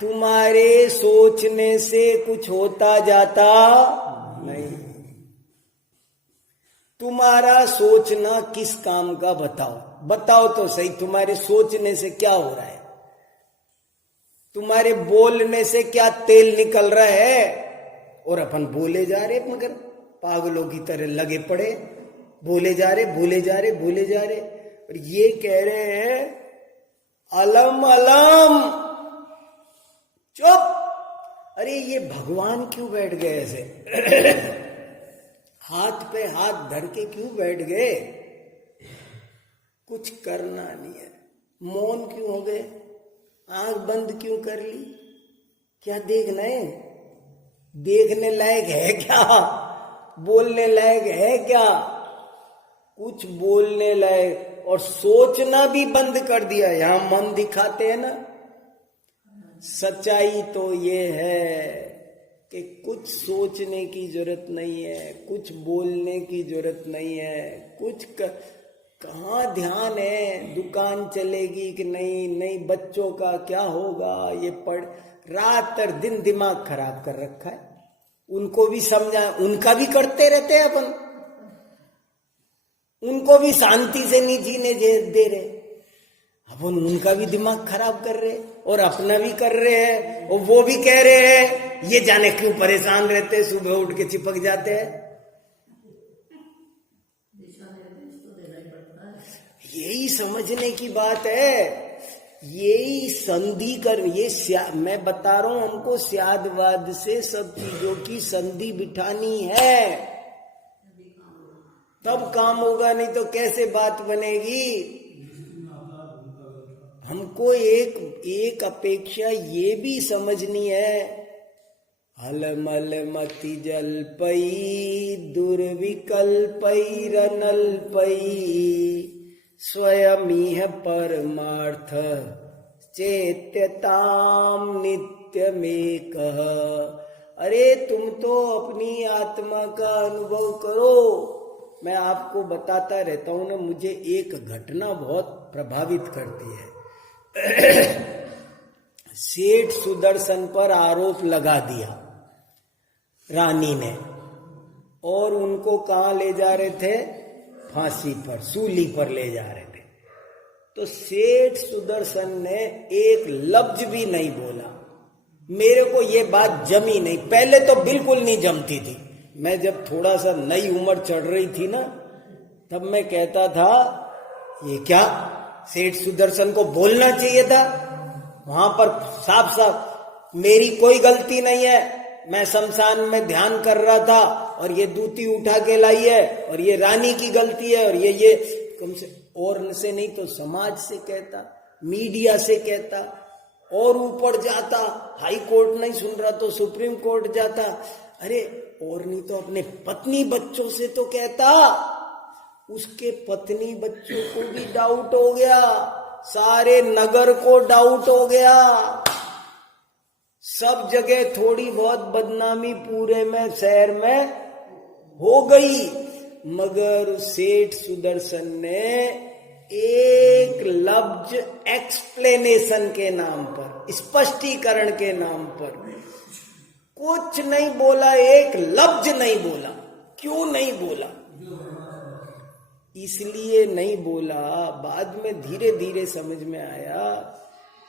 तुम्हारे सोचने से कुछ होता जाता नहीं। तुम्हारा सोचना किस काम का? बताओ तो सही, तुम्हारे सोचने से क्या हो रहा है? तुम्हारे बोलने से क्या तेल निकल रहा है? और अपन बोले जा रहे, मगर पागलों की तरह लगे पड़े, बोले जा रहे। और ये कह रहे हैं अलम अलम, चुप। अरे ये भगवान क्यों बैठ गए ऐसे? हाथ पे हाथ धर के क्यों बैठ गए? कुछ करना नहीं है, मौन क्यों हो गए? आंख बंद क्यों कर ली? क्या देखना है? देखने लायक है क्या? बोलने लायक है क्या? कुछ बोलने लायक, और सोचना भी बंद कर दिया। यहां मन दिखाते हैं ना। सच्चाई तो ये है कि कुछ सोचने की जरूरत नहीं है, कुछ बोलने की जरूरत नहीं है, कुछ कहाँ ध्यान है, दुकान चलेगी कि नहीं, नहीं बच्चों का क्या होगा, ये पढ़, रात और दिन दिमाग खराब कर रखा है। उनको भी समझा, उनका भी करते रहते हैं अपन, उनको भी शांति से नहीं जीने दे रहे, अपन उनका भी दिमाग खराब कर रहे और अपना भी कर रहे हैं। और वो भी कह रहे हैं ये जाने क्यों परेशान रहते हैं, सुबह उठ के चिपक जाते हैं। यही समझने की बात है, यही संधि कर, ये मैं बता रहा हूं, हमको स्यादवाद से सब चीजों की संधि बिठानी है, तब काम होगा, नहीं तो कैसे बात बनेगी। हमको एक अपेक्षा ये भी समझनी है, हलमल मति जलपई दुर्विकल्पई रनल्पई स्वयमिह परमार्थ चेत्यताम नित्यमेकः। अरे तुम तो अपनी आत्मा का अनुभव करो। मैं आपको बताता रहता हूं ना, मुझे एक घटना बहुत प्रभावित करती है। सेठ सुदर्शन पर आरोप लगा दिया रानी ने, और उनको कहाँ ले जा रहे थे, फांसी पर, सूली पर ले जा रहे थे। तो सेठ सुदर्शन ने एक लफ्ज भी नहीं बोला। मेरे को ये बात जमी नहीं, पहले तो बिल्कुल नहीं जमती थी। मैं जब थोड़ा सा नई उम्र चढ़ रही थी ना, तब मैं कहता था ये क्या, सेठ सुदर्शन को बोलना चाहिए था वहां पर साफ साफ, मेरी कोई गलती नहीं है, मैं शमशान में ध्यान कर रहा था और ये दूती उठा के लाई है, और ये रानी की गलती है, और ये कम से और से नहीं तो समाज से कहता, मीडिया से कहता, और ऊपर जाता, हाई कोर्ट नहीं सुन रहा तो सुप्रीम कोर्ट जाता। अरे और नहीं तो अपने पत्नी बच्चों से तो कहता। उसके पत्नी बच्चों को भी डाउट हो गया, सारे नगर को डाउट हो गया, सब जगह थोड़ी बहुत बदनामी पूरे में शहर में हो गई। मगर सेठ सुदर्शन ने एक लफ्ज एक्सप्लेनेशन के नाम पर, स्पष्टीकरण के नाम पर कुछ नहीं बोला, एक लफ्ज नहीं बोला। क्यों नहीं बोला? इसलिए नहीं बोला, बाद में धीरे धीरे समझ में आया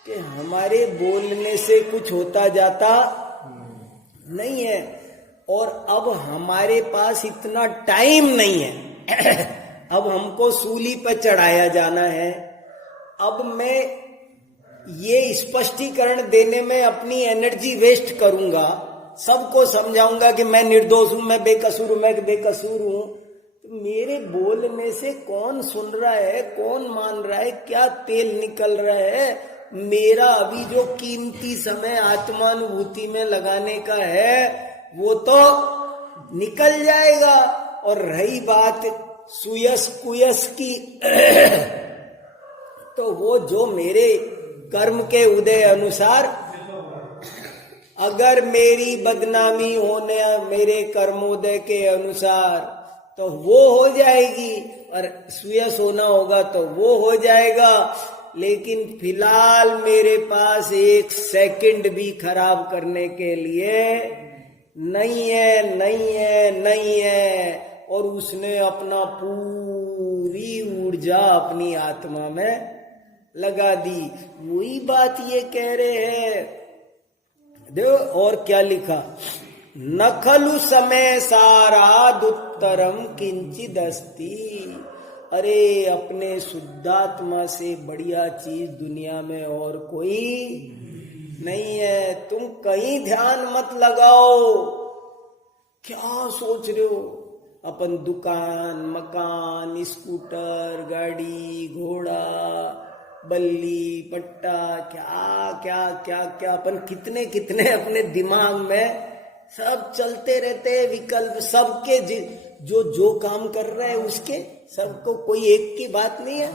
कि हमारे बोलने से कुछ होता जाता नहीं है, और अब हमारे पास इतना टाइम नहीं है। अब हमको सूली पर चढ़ाया जाना है। अब मैं ये स्पष्टीकरण देने में अपनी एनर्जी वेस्ट करूंगा, सबको समझाऊंगा कि मैं निर्दोष हूं, मैं बेकसूर हूं, मैं बेकसूर हूं। तो मेरे बोलने से कौन सुन रहा है, कौन मान रहा है, क्या तेल निकल रहा है? मेरा अभी जो कीमती समय आत्मानुभूति में लगाने का है वो तो निकल जाएगा। और रही बात सुयस कुयस की, तो वो जो मेरे कर्म के उदय अनुसार, अगर मेरी बदनामी होने मेरे कर्मोदय के अनुसार तो वो हो जाएगी, और सुयस होना होगा तो वो हो जाएगा। लेकिन फिलहाल मेरे पास एक सेकंड भी खराब करने के लिए नहीं है, नहीं है, नहीं है। और उसने अपना पूरी ऊर्जा अपनी आत्मा में लगा दी। वही बात ये कह रहे हैं, देखो और क्या लिखा, न खलु समय सारादुत्तरम किंचिदस्ति। अरे अपने शुद्धात्मा से बढ़िया चीज दुनिया में और कोई नहीं है। तुम कहीं ध्यान मत लगाओ। क्या सोच रहे हो? अपन दुकान, मकान, स्कूटर, गाड़ी, घोड़ा, बल्ली, पट्टा, क्या क्या क्या क्या, अपन कितने कितने अपने दिमाग में सब चलते रहते हैं विकल्प। सबके जो जो काम कर रहा है उसके, सबको कोई एक की बात नहीं है,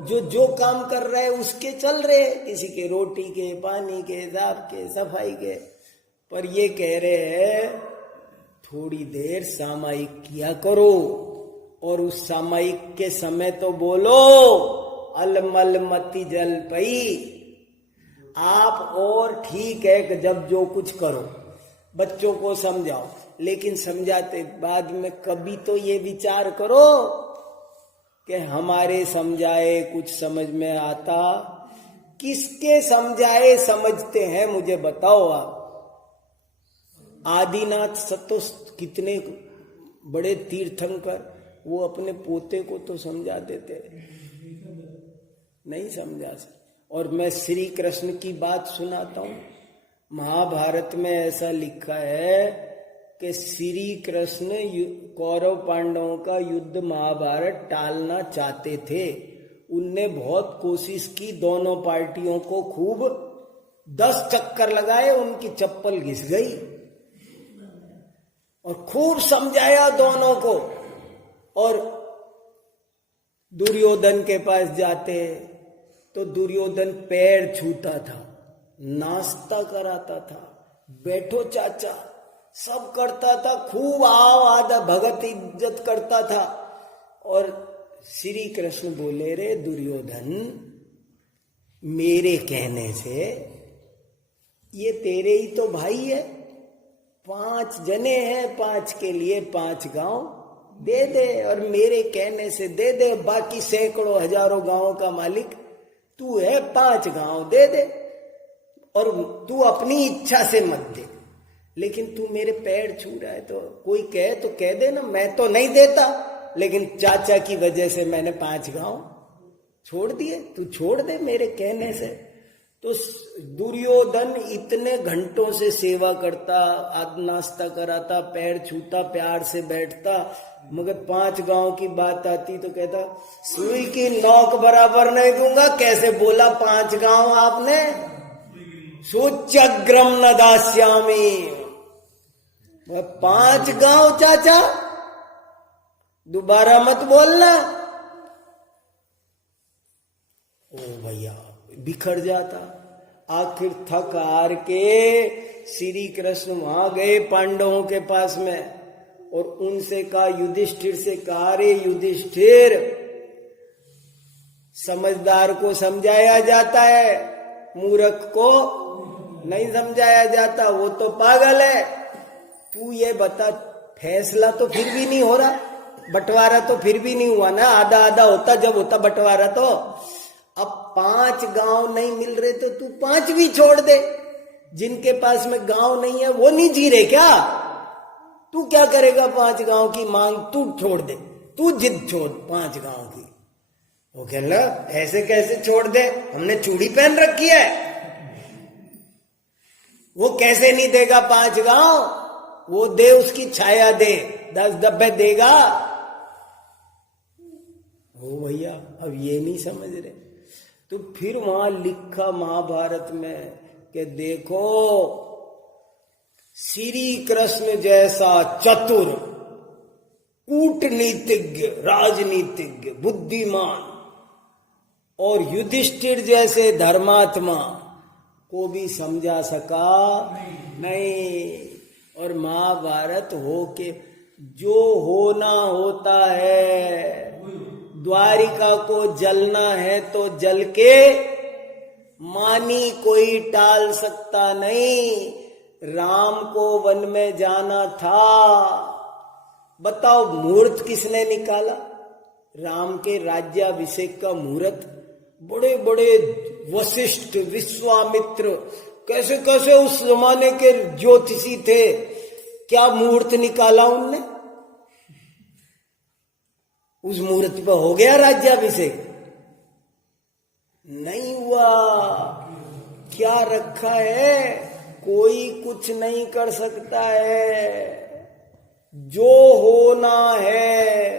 जो जो काम कर रहा है उसके चल रहे हैं, किसी के रोटी के, पानी के, साफ के, सफाई के। पर ये कह रहे हैं थोड़ी देर सामायिक किया करो, और उस सामायिक के समय तो बोलो अलमल मति जल पई। आप और ठीक है कि जब जो कुछ करो बच्चों को समझाओ, लेकिन समझाते बाद में कभी तो ये विचार करो कि हमारे समझाए कुछ समझ में आता, किसके समझाए समझते हैं, मुझे बताओ आप। आदिनाथ सतो कितने बड़े तीर्थंकर, वो अपने पोते को तो समझा देते, नहीं समझा सकते। और मैं श्री कृष्ण की बात सुनाता हूं, महाभारत में ऐसा लिखा है कि श्री कृष्ण कौरव पांडवों का युद्ध महाभारत टालना चाहते थे। उनने बहुत कोशिश की, दोनों पार्टियों को खूब 10 चक्कर लगाए, उनकी चप्पल घिस गई, और खूब समझाया दोनों को। और दुर्योधन के पास जाते तो दुर्योधन पैर छूता था, नाश्ता कराता था, बैठो चाचा सब करता था, खूब आओ आधा भगत इज्जत करता था। और श्री कृष्ण बोले, रे दुर्योधन, मेरे कहने से ये तेरे ही तो भाई है, 5 जने हैं, 5 के लिए 5 गांव दे दे, और मेरे कहने से दे दे, बाकी सैकड़ों हजारों गांवों का मालिक तू है, 5 गांव दे दे, और तू अपनी इच्छा से मत दे, लेकिन तू मेरे पैर छू रहा है तो कोई कहे तो कह दे ना, मैं तो नहीं देता, लेकिन चाचा की वजह से मैंने 5 गांव छोड़ दिए, तू छोड़ दे मेरे कहने से। तो दुर्योधन इतने घंटों से सेवा करता, आध नाश्ता कराता, पैर छूता, प्यार से बैठता, मगर 5 गांव की बात आती तो कहता सुई की नोक बराबर नहीं दूंगा। कैसे बोला 5 गांव आपने? सूच्यग्रम न दास्यामी, 5 गांव चाचा, दोबारा मत बोलना। ओ भैया बिखर जाता। आखिर थक हार के श्री कृष्ण वहां गए पांडवों के पास में, और उनसे कहा, युधिष्ठिर से कहा, रे युधिष्ठिर, समझदार को समझाया जाता है, मूर्ख को नहीं समझाया जाता, वो तो पागल है। तू ये बता, फैसला तो फिर भी नहीं हो रहा, बंटवारा तो फिर भी नहीं हुआ ना, आधा आधा होता जब होता बंटवारा तो। अब 5 गांव नहीं मिल रहे तो तू 5 भी छोड़ दे, जिनके पास में गांव नहीं है वो नहीं जी रहे क्या? तू क्या करेगा 5 गांव की मांग? तू छोड़ दे, तू जिद छोड़ 5 गांव की। वो कह ला ऐसे कैसे छोड़ दे, हमने चूड़ी पहन रखी है। वो कैसे नहीं देगा 5 गांव? वो दे, उसकी छाया दे, 10 डब्बे देगा। ओ भैया अब ये नहीं समझ रहे। तो फिर वहां लिखा महाभारत में कि देखो, श्री कृष्ण जैसा चतुर, कूटनीतिज्ञ, राजनीतिज्ञ, बुद्धिमान, और युधिष्ठिर जैसे धर्मात्मा को भी समझा सका नहीं। और महाभारत हो के जो होना होता है, द्वारिका को जलना है तो जल के, मानी कोई टाल सकता नहीं। राम को वन में जाना था, बताओ मुहूर्त किसने निकाला? राम के राज्याभिषेक का मुहूर्त बड़े बड़े वशिष्ठ, विश्वामित्र, कैसे कैसे उस जमाने के ज्योतिषी थे, क्या मुहूर्त निकाला उनने? उस मुहूर्त पर हो गया राज्याभिषेक? नहीं हुआ। क्या रखा है? कोई कुछ नहीं कर सकता है। जो होना है,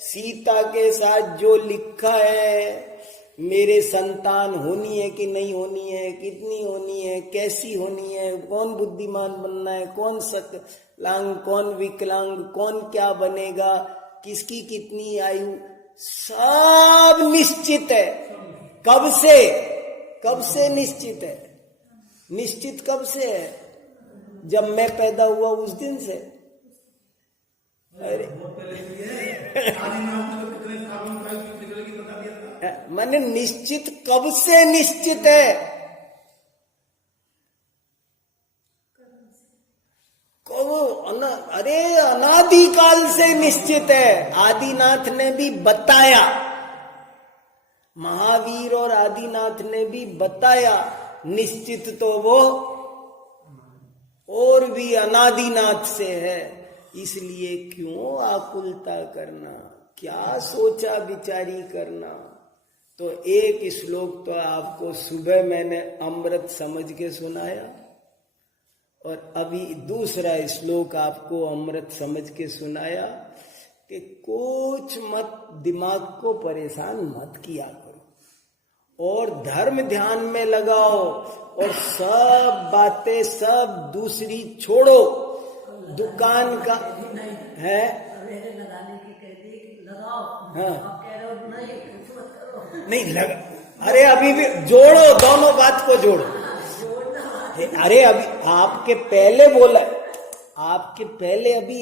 सीता के साथ जो लिखा है, मेरे संतान होनी है कि नहीं होनी है, कितनी होनी है, कैसी होनी है, कौन बुद्धिमान बनना है, कौन सकलांग, कौन विकलांग, कौन क्या बनेगा, किसकी कितनी आयु, सब निश्चित है। कब से? कब से निश्चित है? निश्चित कब से है? जब मैं पैदा हुआ उस दिन से। अरे मैंने निश्चित कब से निश्चित है? कब? अरे अनादिकाल से निश्चित है। आदिनाथ ने भी बताया, महावीर और आदिनाथ ने भी बताया, निश्चित तो वो और भी अनादिनाथ से है। इसलिए क्यों आकुलता करना, क्या सोचा विचारी करना। तो एक श्लोक तो आपको सुबह मैंने अमृत समझ के सुनाया, और अभी दूसरा श्लोक आपको अमृत समझ के सुनाया कि कुछ मत दिमाग को परेशान मत किया करो और धर्म ध्यान में लगाओ, और सब बातें सब दूसरी छोड़ो। दुकान का है, हाँ नहीं लगा, अरे अभी भी जोड़ो, दोनों बात को जोड़ो। अरे अभी आपके पहले बोला, आपके पहले अभी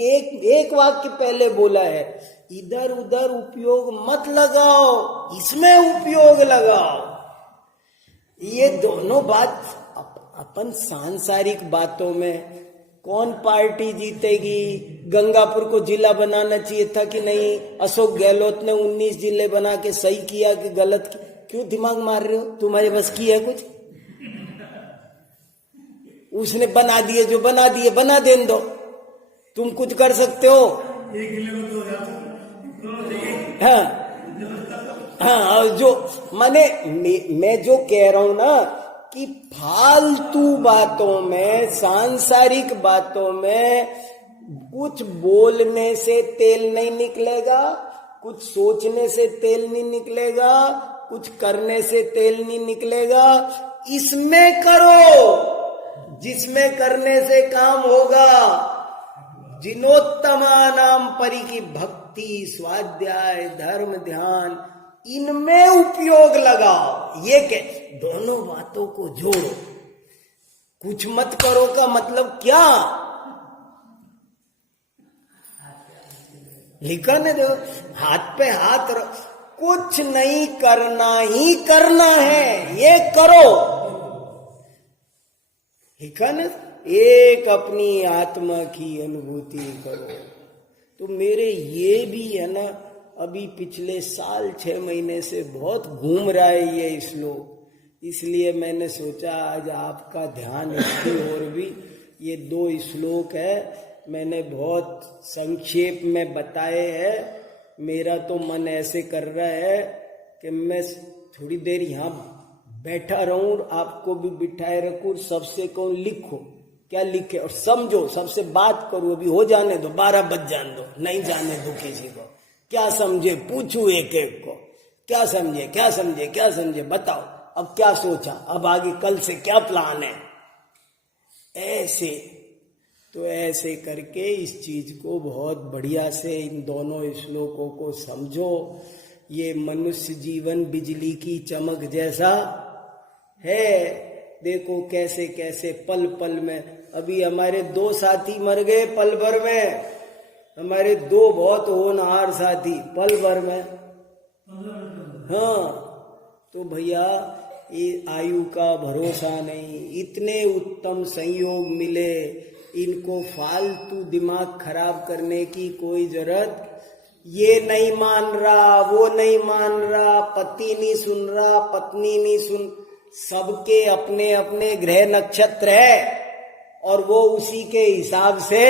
एक वाक्य पहले बोला है, इधर उधर उपयोग मत लगाओ, इसमें उपयोग लगाओ। ये दोनों बात अपन सांसारिक बातों में कौन पार्टी जीतेगी, गंगापुर को जिला बनाना चाहिए था कि नहीं, अशोक गहलोत ने 19 जिले बना के सही किया कि गलत किया, क्यों दिमाग मार रहे हो? तुम्हारे बस की है कुछ? उसने बना दिए, जो बना दिए बना देने दो, तुम कुछ कर सकते हो? हाँ हाँ, और जो मैं जो कह रहा हूं ना कि फालतू बातों में, सांसारिक बातों में कुछ बोलने से तेल नहीं निकलेगा, कुछ सोचने से तेल नहीं निकलेगा, कुछ करने से तेल नहीं निकलेगा। इसमें करो जिसमें करने से काम होगा। जिनोत्तमा नाम परि की भक्ति, स्वाध्याय, धर्म, ध्यान, इनमें उपयोग लगाओ। ये के दोनों बातों को जोड़ो। कुछ मत करो का मतलब क्या? लिखा नहीं, दो हाथ पे हाथ रख, कुछ नहीं करना ही करना है, ये करो। लिखा ना, एक अपनी आत्मा की अनुभूति करो। तो मेरे ये भी है ना, अभी पिछले साल 6 महीने से बहुत घूम रहा है ये श्लोक, इसलिए मैंने सोचा आज आपका ध्यान इसकी ओर भी। ये 2 श्लोक है, मैंने बहुत संक्षेप में बताए हैं। मेरा तो मन ऐसे कर रहा है कि मैं थोड़ी देर यहाँ बैठा रहूं, आपको भी बिठाए रखूं, सबसे कहूं लिखो, क्या लिखे और समझो, सबसे बात करूं। अभी हो जाने दो, 12 बज जाने दो, नहीं जाने दो किसी को। क्या समझे पूछू एक एक को, क्या समझे क्या समझे क्या समझे, बताओ अब क्या सोचा, अब आगे कल से क्या प्लान है। ऐसे तो ऐसे करके इस चीज को बहुत बढ़िया से इन दोनों श्लोकों को समझो। ये मनुष्य जीवन बिजली की चमक जैसा है। देखो कैसे कैसे पल पल में, अभी हमारे 2 साथी मर गए पल भर में, हमारे 2 बहुत होनहार साथी पल भर में। हाँ, तो भैया ये आयु का भरोसा नहीं, इतने उत्तम संयोग मिले, इनको फालतू दिमाग खराब करने की कोई जरूरत। ये नहीं मान रहा, वो नहीं मान रहा, पति नहीं सुन रहा, पत्नी नहीं सुन, सबके अपने अपने ग्रह नक्षत्र है और वो उसी के हिसाब से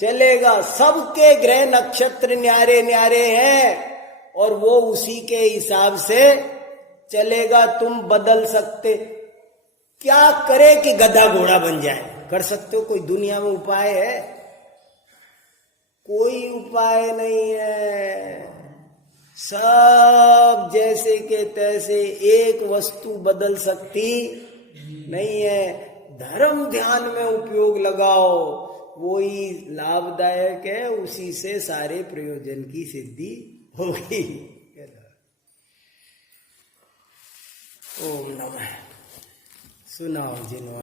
चलेगा। सबके ग्रह नक्षत्र न्यारे न्यारे हैं और वो उसी के हिसाब से चलेगा। तुम बदल सकते, क्या करे कि गधा घोड़ा बन जाए? कर सकते हो? कोई दुनिया में उपाय है? कोई उपाय नहीं है। सब जैसे के तैसे एक वस्तु बदल सकती नहीं है। धर्म ध्यान में उपयोग लगाओ, वही लाभदायक है, उसी से सारे प्रयोजन की सिद्धि होगी। ओम नमः। सुनाओ जिन्होंने